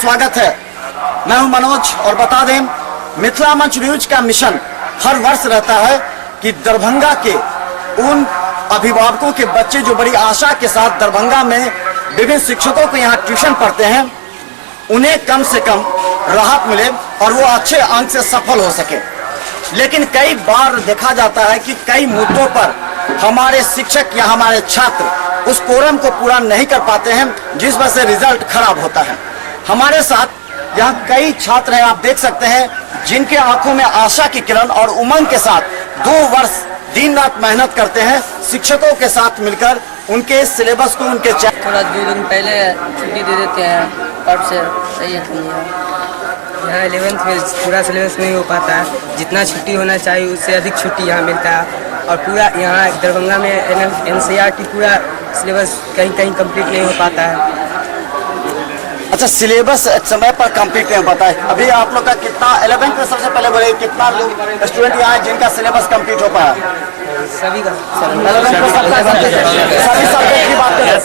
स्वागत है। मैं हूं मनोज और बता दें, मिथिला मंच न्यूज का मिशन हर वर्ष रहता है कि दरभंगा के उन अभिभावकों के बच्चे जो बड़ी आशा के साथ दरभंगा में विभिन्न शिक्षकों को यहाँ ट्यूशन पढ़ते हैं, उन्हें कम से कम राहत मिले और वो अच्छे अंक से सफल हो सके। लेकिन कई बार देखा जाता है कि कई मुद्दों पर हमारे शिक्षक या हमारे छात्र उस कोरम को पूरा नहीं कर पाते हैं, जिस वजह से रिजल्ट खराब होता है। हमारे साथ यहाँ कई छात्र हैं, आप देख सकते हैं, जिनके आंखों में आशा की किरण और उमंग के साथ 2 वर्ष दिन रात मेहनत करते हैं शिक्षकों के साथ मिलकर उनके सिलेबस को उनके थोड़ा 2 दिन पहले छुट्टी दे देते हैं पढ़ से सही है। यहाँ 11th में पूरा सिलेबस नहीं हो पाता है, जितना छुट्टी होना चाहिए उससे अधिक छुट्टी यहाँ मिलता है। और पूरा यहाँ दरभंगा में NCERT पूरा सिलेबस कहीं कहीं कंप्लीट नहीं हो पाता है। अच्छा, सिलेबस समय पर कंप्लीट नहीं होता है। अभी आप लोग का कितना 11th में सबसे पहले बोले कितना लोग स्टूडेंट यहाँ है जिनका सिलेबस कंप्लीट हो पाया? सभी का 11th में सभी सब्जेक्ट की बात करें,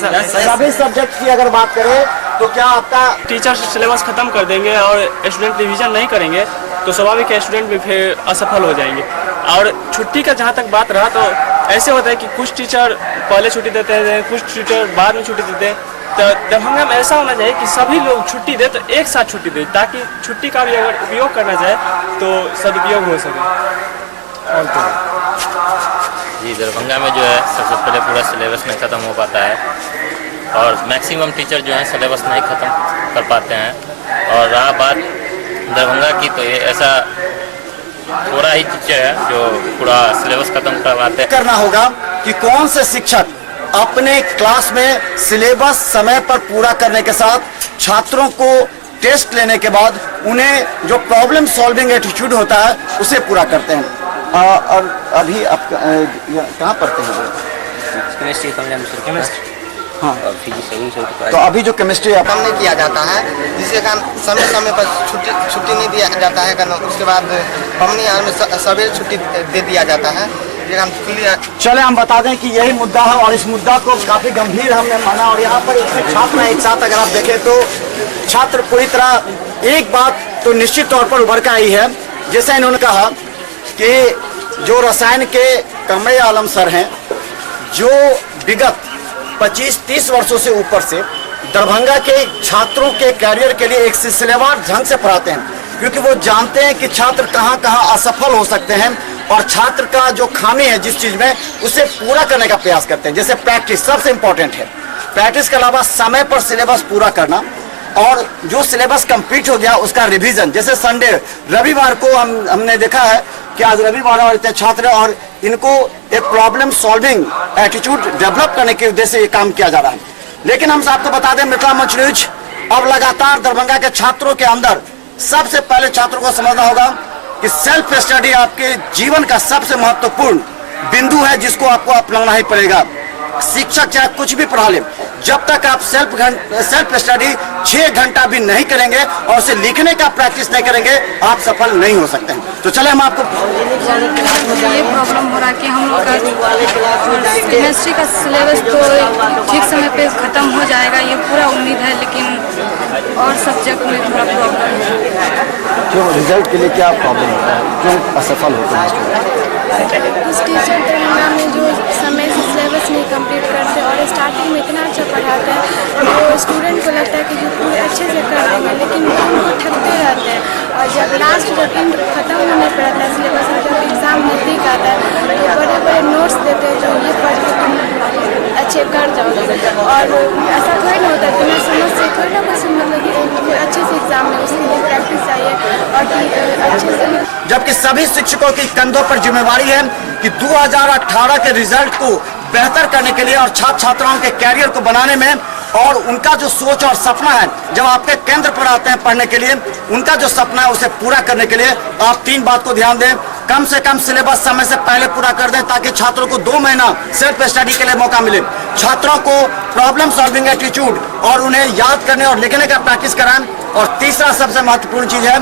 सभी सब्जेक्ट की अगर बात करें तो क्या आपका टीचर सिलेबस खत्म कर देंगे और स्टूडेंट रिवीजन नहीं करेंगे तो स्वाभाविक है स्टूडेंट भी फिर असफल हो जाएंगे। और छुट्टी का जहाँ तक बात रहा तो ऐसे होता है कि कुछ टीचर पहले छुट्टी देते हैं, कुछ टीचर बाद में छुट्टी देते हैं। तो दरभंगा में ऐसा होना चाहिए कि सभी लोग छुट्टी दे तो एक साथ छुट्टी दे, ताकि छुट्टी का भी अगर उपयोग करना चाहे तो सदुपयोग हो सके। और तो जी, दरभंगा में जो है सबसे पहले पूरा सिलेबस नहीं ख़त्म हो पाता है और मैक्सिमम टीचर जो है सिलेबस नहीं ख़त्म कर पाते हैं। और रहा बात दरभंगा की, तो ये ऐसा थोड़ा ही टीचर है जो पूरा सिलेबस खत्म करवाते हैं। करना होगा कि कौन से शिक्षक अपने क्लास में सिलेबस समय पर पूरा करने के साथ छात्रों को टेस्ट लेने के बाद उन्हें जो प्रॉब्लम सॉल्विंग एटीट्यूड होता है उसे पूरा करते हैं। और अभी आप कहाँ पढ़ते हैं? केमिस्ट्री हाँ, और फिजिक्स। तो अभी जो केमिस्ट्री कम नहीं किया जाता है, जिसके कारण समय समय पर छुट्टी नहीं दिया जाता है। कारण उसके बाद पमनी आर में सवेरे छुट्टी दे दिया जाता है। चले हम बता दें कि यही मुद्दा है और इस मुद्दा को काफी गंभीर हमने माना। और यहाँ पर इतने छात्र हैं एक साथ, अगर आप देखें तो छात्र पूरी तरह एक बात तो निश्चित तौर पर उभर कर आई है, जैसे इन्होंने कहा कि जो रसायन के कमरे आलम सर हैं, जो विगत 25-30 वर्षों से ऊपर से दरभंगा के छात्रों के कैरियर के लिए एक सिलसिलेवार ढंग से पढ़ाते हैं, क्योंकि वो जानते हैं कि छात्र कहाँ कहाँ असफल हो सकते हैं और छात्र का जो खामी है जिस चीज में उसे पूरा करने का प्रयास करते हैं। जैसे प्रैक्टिस सबसे इंपॉर्टेंट है, प्रैक्टिस के अलावा समय पर सिलेबस पूरा करना और जो सिलेबस कंप्लीट हो गया उसका रिवीजन। जैसे संडे रविवार को हमने देखा है कि आज रविवार और इतने छात्र और इनको एक प्रॉब्लम सॉल्विंग एटीट्यूड डेवलप करने के उद्देश्य से ये काम किया जा रहा है। लेकिन हम आपको बता दें, मिथिला मंच न्यूज अब लगातार दरभंगा के छात्रों के अंदर सबसे पहले छात्रों को समझना होगा कि सेल्फ स्टडी आपके जीवन का सबसे महत्वपूर्ण बिंदु है, जिसको आपको अपनाना ही पड़ेगा। शिक्षक चाहे कुछ भी पढ़ा ले, जब तक आप सेल्फ स्टडी 6 घंटा भी नहीं करेंगे और उसे लिखने का प्रैक्टिस नहीं करेंगे, आप सफल नहीं हो सकते हैं। तो चले हम आपको ये प्रॉब्लम हो रहा है कि हम लोग का केमिस्ट्री का सिलेबस तो ठीक समय पे ख़त्म हो जाएगा, ये पूरा उम्मीद है, लेकिन और सब्जेक्ट में थोड़ा प्रॉब्लम है। क्यों रिजल्ट के लिए क्या प्रॉब्लम होता है, क्यों असफल होते हैं? कुछ टीचर दरभंगा में जो समय से सिलेबस नहीं कंप्लीट करते और स्टार्टिंग में इतना अच्छा पढ़ाते हैं तो स्टूडेंट को लगता है कि जो पूरे अच्छे से कर देंगे, लेकिन वो उनको ठगते रहते हैं। और जब लास्ट जब खत्म होने पर आता है सिलेबस, जब एग्ज़ाम नज़दीक आता है तो बड़े बड़े नोट्स देते हैं जो ये पढ़ के तुम अच्छे कर जाओगे। और ऐसा थोड़ी ना होता है, बिना समझ से थोड़ी ना कुछ मतलब अच्छे से एग्ज़ाम में उसके लिए प्रैक्टिस चाहिए और अच्छे से। जबकि सभी शिक्षकों की कंधों पर जिम्मेवारी है कि 2018 के रिजल्ट को बेहतर करने के लिए और छात्र छात्राओं के कैरियर को बनाने में और उनका जो सोच और सपना है, जब आपके केंद्र पर आते हैं पढ़ने के लिए, उनका जो सपना है उसे पूरा करने के लिए आप 3 बात को ध्यान दें। कम से कम सिलेबस समय से पहले पूरा कर दें ताकि छात्रों को 2 महीना सेल्फ स्टडी के लिए मौका मिले। छात्रों को प्रॉब्लम सॉल्विंग एटीट्यूड और उन्हें याद करने और लिखने का प्रैक्टिस कराएं। और तीसरा सबसे महत्वपूर्ण चीज है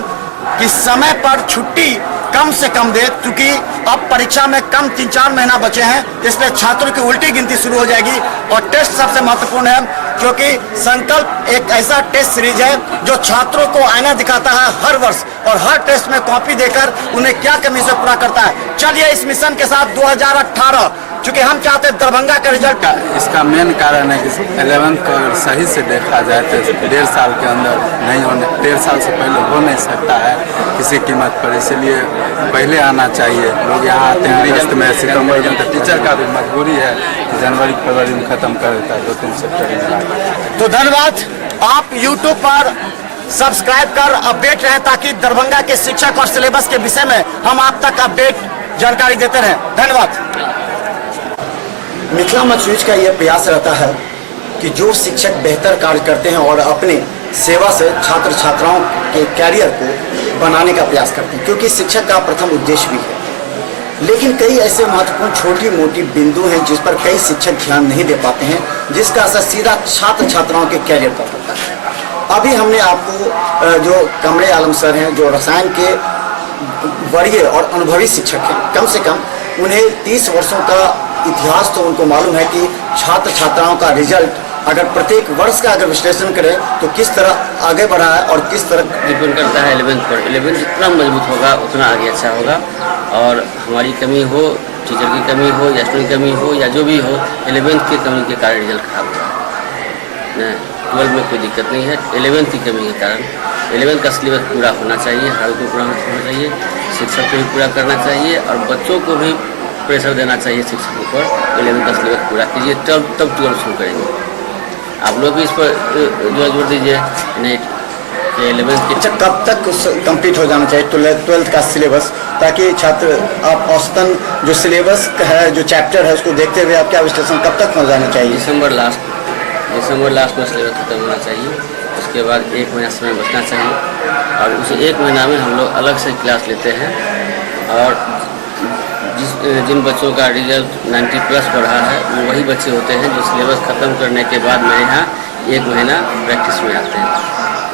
कि समय पर छुट्टी कम से कम दे, क्योंकि अब परीक्षा में कम 3-4 महीना बचे हैं, इसलिए छात्रों की उल्टी गिनती शुरू हो जाएगी। और टेस्ट सबसे महत्वपूर्ण है, क्योंकि संकल्प एक ऐसा टेस्ट सीरीज है जो छात्रों को आईना दिखाता है हर वर्ष, और हर टेस्ट में कॉपी देकर उन्हें क्या कमी से पूरा करता है। चलिए इस मिशन के साथ 2018, चूंकि हम चाहते हैं दरभंगा का रिजल्ट। इसका मेन कारण है कि 11th को अगर सही से देखा जाए तो 1.5 साल के अंदर नहीं होने, 1.5 साल से पहले हो नहीं सकता है किसी कीमत पर, इसलिए पहले आना चाहिए। लोग यहाँ आते हैं अगस्त में, सितंबर में, तो टीचर का भी मजबूरी है कि जनवरी फरवरी में खत्म कर देता है, 2-3 सेप्टेम्बर। तो धन्यवाद, आप YouTube पर सब्सक्राइब कर अपडेट रहें, ताकि दरभंगा के शिक्षक और सिलेबस के विषय में हम आप तक अपडेट जानकारी देते रहें। धन्यवाद। मिथिला मंच न्यूज का यह प्रयास रहता है कि जो शिक्षक बेहतर कार्य करते हैं और अपने सेवा से छात्र छात्राओं के कैरियर को बनाने का प्रयास करते हैं, क्योंकि शिक्षक का प्रथम उद्देश्य भी है। लेकिन कई ऐसे महत्वपूर्ण छोटी मोटी बिंदु हैं जिस पर कई शिक्षक ध्यान नहीं दे पाते हैं, जिसका असर सीधा छात्र छात्राओं के कैरियर पर पड़ता है। अभी हमने आपको जो कमरे आलम सर हैं, जो रसायन के वरीय और अनुभवी शिक्षक हैं, कम से कम उन्हें 30 वर्षों का इतिहास तो उनको मालूम है कि छात्र छात्राओं का रिजल्ट अगर प्रत्येक वर्ष का अगर विश्लेषण करें तो किस तरह आगे बढ़ा है और किस तरह डिपेंड करता है 11th पर। 11th जितना मजबूत होगा उतना आगे अच्छा होगा, और हमारी कमी हो, टीचर की कमी हो या स्टूडेंट की कमी हो या जो भी हो, 11th की कमी के कारण रिजल्ट खराब होगा। 12 में कोई दिक्कत नहीं है, 11th की कमी के कारण 11th का सिलेबस पूरा होना चाहिए, हर को पूरा होना चाहिए, शिक्षक को भी पूरा करना चाहिए और बच्चों को भी प्रेशर देना चाहिए शिक्षकों पर। 11th का सिलेबस पूरा कीजिए, तब 12 शुरू करेंगे। आप लोग भी इस पर जो जोर दीजिए, नहीं 11th की। अच्छा, कब तक कंप्लीट हो जाना चाहिए 12th का सिलेबस, ताकि छात्र आप औसतन जो सिलेबस है, जो चैप्टर है, उसको देखते हुए आप क्या विश्लेषण कब तक हो जाना चाहिए? दिसंबर लास्ट में सिलेबस खत्म होना चाहिए। उसके बाद 1 महीना समय बचना चाहिए, और उसे 1 महीना में हम लोग अलग से क्लास लेते हैं, और जिन बच्चों का रिजल्ट 90+ पर रहा है वो वही बच्चे होते हैं जो सिलेबस ख़त्म करने के बाद मेरे यहाँ 1 महीना प्रैक्टिस में आते हैं।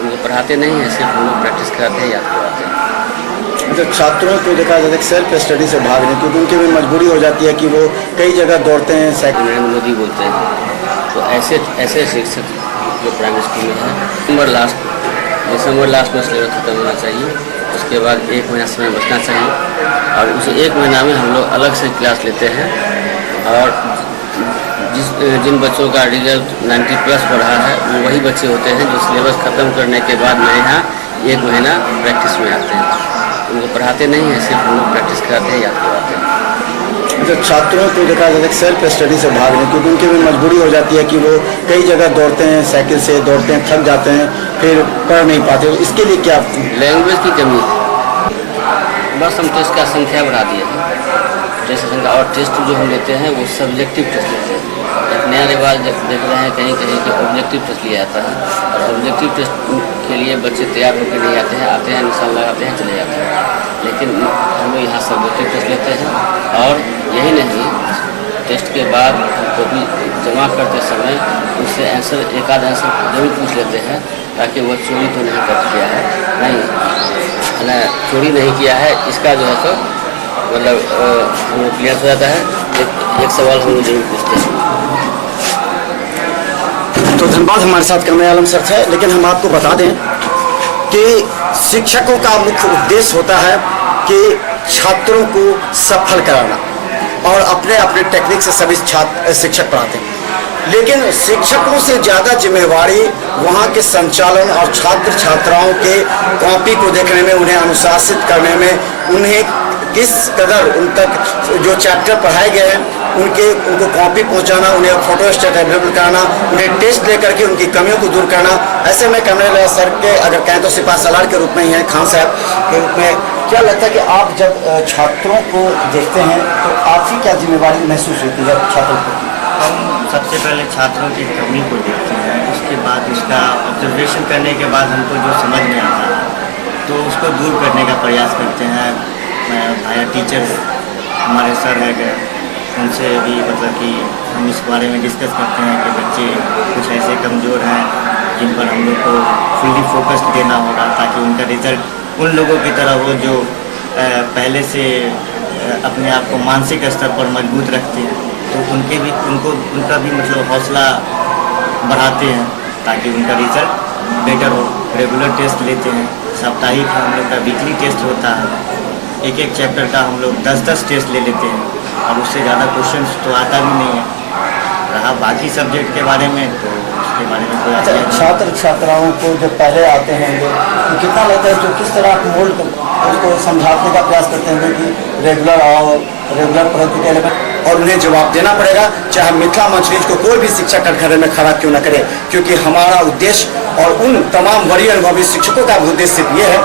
उनको पढ़ाते नहीं हैं, सिर्फ हम लोग प्रैक्टिस कराते हैं, याद करवाते हैं। तो छात्रों को देखा जाए सेल्फ स्टडी से भाग रहे, क्योंकि उनकी भी मजबूरी हो जाती है कि वो कई जगह दौड़ते हैं। नरेंद्र मोदी बोलते हैं, तो ऐसे शिक्षक जो प्राइमरी स्कूल में है, दिसंबर लास्ट में सिलेबस खत्म होना चाहिए। उसके बाद 1 महीना समय बचना चाहिए, और उसे 1 महीना में हम लोग अलग से क्लास लेते हैं, और जिन बच्चों का रिजल्ट 90+ पर रहा है वो वही बच्चे होते हैं जो सिलेबस ख़त्म करने के बाद मेरे यहाँ 1 महीना प्रैक्टिस में आते हैं। उनको पढ़ाते नहीं हैं, सिर्फ हम लोग प्रैक्टिस कराते हैं, याद करवाते हैं। जो छात्रों को देखा जाए सेल्फ स्टडी से भाग रहे, क्योंकि उनकी भी मजबूरी हो जाती है कि वो कई जगह दौड़ते हैं, साइकिल से दौड़ते हैं, थक जाते हैं, फिर पढ़ नहीं पाते। इसके लिए क्या? लैंग्वेज की कमी है, बस हम टेस्ट का संख्या बढ़ा दिए हैं, टेस्ट संख्या। और टेस्ट जो हम लेते हैं वो सब्जेक्टिव टेस्ट लेते हैं। एक नया रिवाज देख रहे हैं कहीं कहीं कि ऑब्जेक्टिव टेस्ट लिया जाता है, और ऑब्जेक्टिव टेस्ट के लिए बच्चे तैयार होकर नहीं आते हैं, निशान लगाते हैं, चले जाते हैं। लेकिन हम लोग यहाँ सब्जेक्टिव टेस्ट लेते हैं, और यही नहीं, टेस्ट के बाद कॉपी जमा करते समय उससे आंसर, एक आध आंसर जरूर पूछ लेते हैं, ताकि वो चोरी तो नहीं कर किया है, नहीं चोरी नहीं किया है, इसका जो है तो मतलब हम लोग क्लियर हो जाता है। एक सवाल हम लोग जरूर पूछते हैं। तो धन्यवाद, हमारे साथ कमरे आलम सर थे। लेकिन हम आपको बता दें कि शिक्षकों का मुख्य उद्देश्य होता है कि छात्रों को सफल कराना, और अपने अपने टेक्निक से सभी शिक्षक पढ़ाते हैं। लेकिन शिक्षकों से ज़्यादा जिम्मेवारी वहाँ के संचालन और छात्र छात्राओं के कॉपी को देखने में, उन्हें अनुशासित करने में, उन्हें किस कदर उन तक जो चैप्टर पढ़ाए गए हैं उनको कॉपी पहुंचाना, उन्हें फोटो स्टेट अवेलेबल कराना, उन्हें टेस्ट लेकर के उनकी कमियों को दूर करना। ऐसे में कमरे सर के अगर कहें तो सिपा सलार के रूप में ही हैं, खान साहब के रूप में, क्या लगता है कि आप जब छात्रों को देखते हैं तो आपकी क्या जिम्मेवारी महसूस होती है छात्रों को? हम सबसे पहले छात्रों की कमी को देखते हैं, उसके बाद उसका ऑब्जर्वेशन करने के बाद हमको जो समझ में आता है तो उसको दूर करने का प्रयास करते हैं। भाया टीचर्स हमारे सर है गए, उनसे भी मतलब कि हम इस बारे में डिस्कस करते हैं कि बच्चे कुछ ऐसे कमज़ोर हैं जिन पर हम लोग को फुल्ली फोकस्ड देना होगा, ताकि उनका रिज़ल्ट उन लोगों की तरह हो जो पहले से अपने आप को मानसिक स्तर पर मजबूत रखते हैं, तो उनका भी मतलब हौसला बढ़ाते हैं ताकि उनका रिजल्ट बेटर हो। रेगुलर टेस्ट लेते हैं, साप्ताहिक हम लोग का वीकली टेस्ट होता है, एक एक चैप्टर का हम लोग 10-10 टेस्ट ले लेते हैं और उससे ज़्यादा क्वेश्चंस तो आता भी नहीं है। रहा बाकी सब्जेक्ट के बारे में तो उसके बारे में कोई अच्छा, छात्र छात्राओं को जब पहले आते हैं तो कितना लगता है जो किस तरह आप मोल्ड उसको समझाने का प्रयास करते हैं कि रेगुलर आओ, रेगुलर पढ़ो के लेवल, और उन्हें जवाब देना पड़ेगा चाहे मिथिला मंच न्यूज को कोई भी शिक्षक कटघरे में खड़ा क्यों न करे, क्योंकि हमारा उद्देश्य और उन तमाम वरीय अनुभवी शिक्षकों का उद्देश्य सिर्फ ये है